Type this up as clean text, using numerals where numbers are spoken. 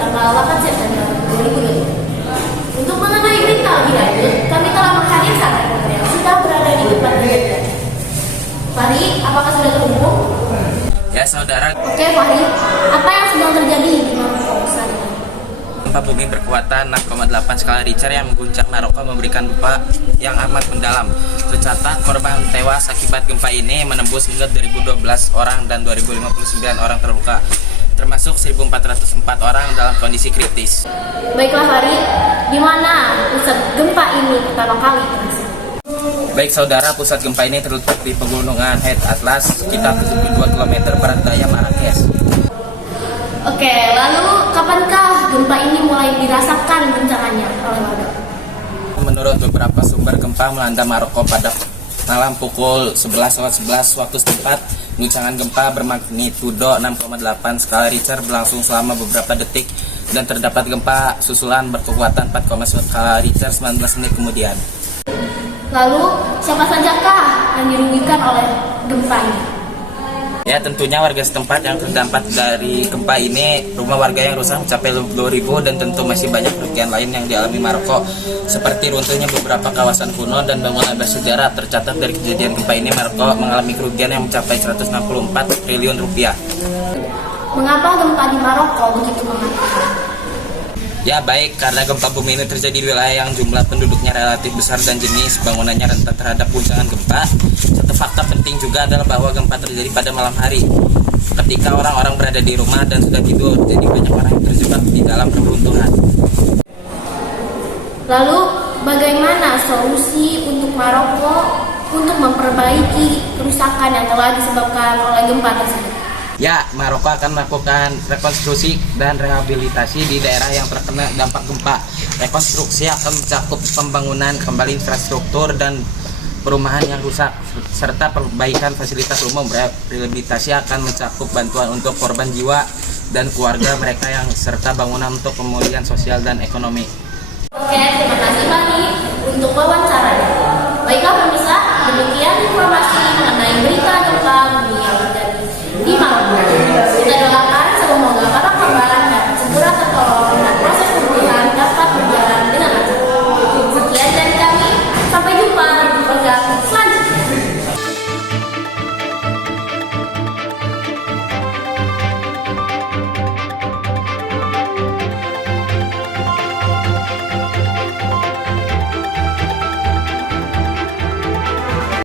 tanggal 8 September 2020. Untuk mengenai berita lebih lanjut, kami telah menghadirkan reporter yang sudah berada di depan kejadian. Fahri, apakah sudah terhubung? Ya saudara, Oke Fahri, apa yang sedang terjadi di Maroko saat ini? gempa bumi berkekuatan 6,8 skala Richter yang mengguncang Maroko memberikan dampak yang amat mendalam. Tercatat korban tewas akibat gempa ini menembus hingga 2012 orang dan 2059 orang terluka, termasuk 1.404 orang dalam kondisi kritis. Baiklah Fahri, di mana pusat gempa ini pertama kali terjadi? Baik saudara, pusat gempa ini terletak di pegunungan Head Atlas sekitar 72 km barat daya Marrakesh. Oke, lalu kapankah gempa ini mulai dirasakan bencananya oleh warga? Menurut beberapa sumber, gempa melanda Maroko pada malam pukul 11.11 waktu setempat. Guncangan gempa bermagnitudo 6,8 skala Richter berlangsung selama beberapa detik dan terdapat gempa susulan berkekuatan 4,1 skala Richter 19 menit kemudian. Lalu, siapa sajakah yang dirugikan oleh gempa ini? Ya, tentunya warga setempat yang terdampak dari gempa ini. Rumah warga yang rusak mencapai 2.000 dan tentu masih banyak kerugian lain yang dialami Maroko, seperti runtuhnya beberapa kawasan kuno dan bangunan bersejarah. Tercatat dari kejadian gempa ini, Maroko mengalami kerugian yang mencapai 164 triliun rupiah. Mengapa gempa di Maroko begitu mematikan? Ya baik, karena gempa bumi ini terjadi di wilayah yang jumlah penduduknya relatif besar dan jenis bangunannya rentan terhadap guncangan gempa. Satu fakta penting juga adalah bahwa gempa terjadi pada malam hari, ketika orang-orang berada di rumah dan sudah tidur, jadi banyak orang yang terjebak di dalam reruntuhan. Lalu, bagaimana solusi untuk Maroko untuk memperbaiki kerusakan yang telah disebabkan oleh gempa tersebut? Ya, Maroko akan melakukan rekonstruksi dan rehabilitasi di daerah yang terkena dampak gempa. Rekonstruksi akan mencakup pembangunan kembali infrastruktur dan perumahan yang rusak, serta perbaikan fasilitas umum. Rehabilitasi akan mencakup bantuan untuk korban jiwa dan keluarga mereka yang serta bangunan untuk pemulihan sosial dan ekonomi. Oke, terima kasih Fahri untuk wawancaranya. Baiklah pemirsa, demikian informasi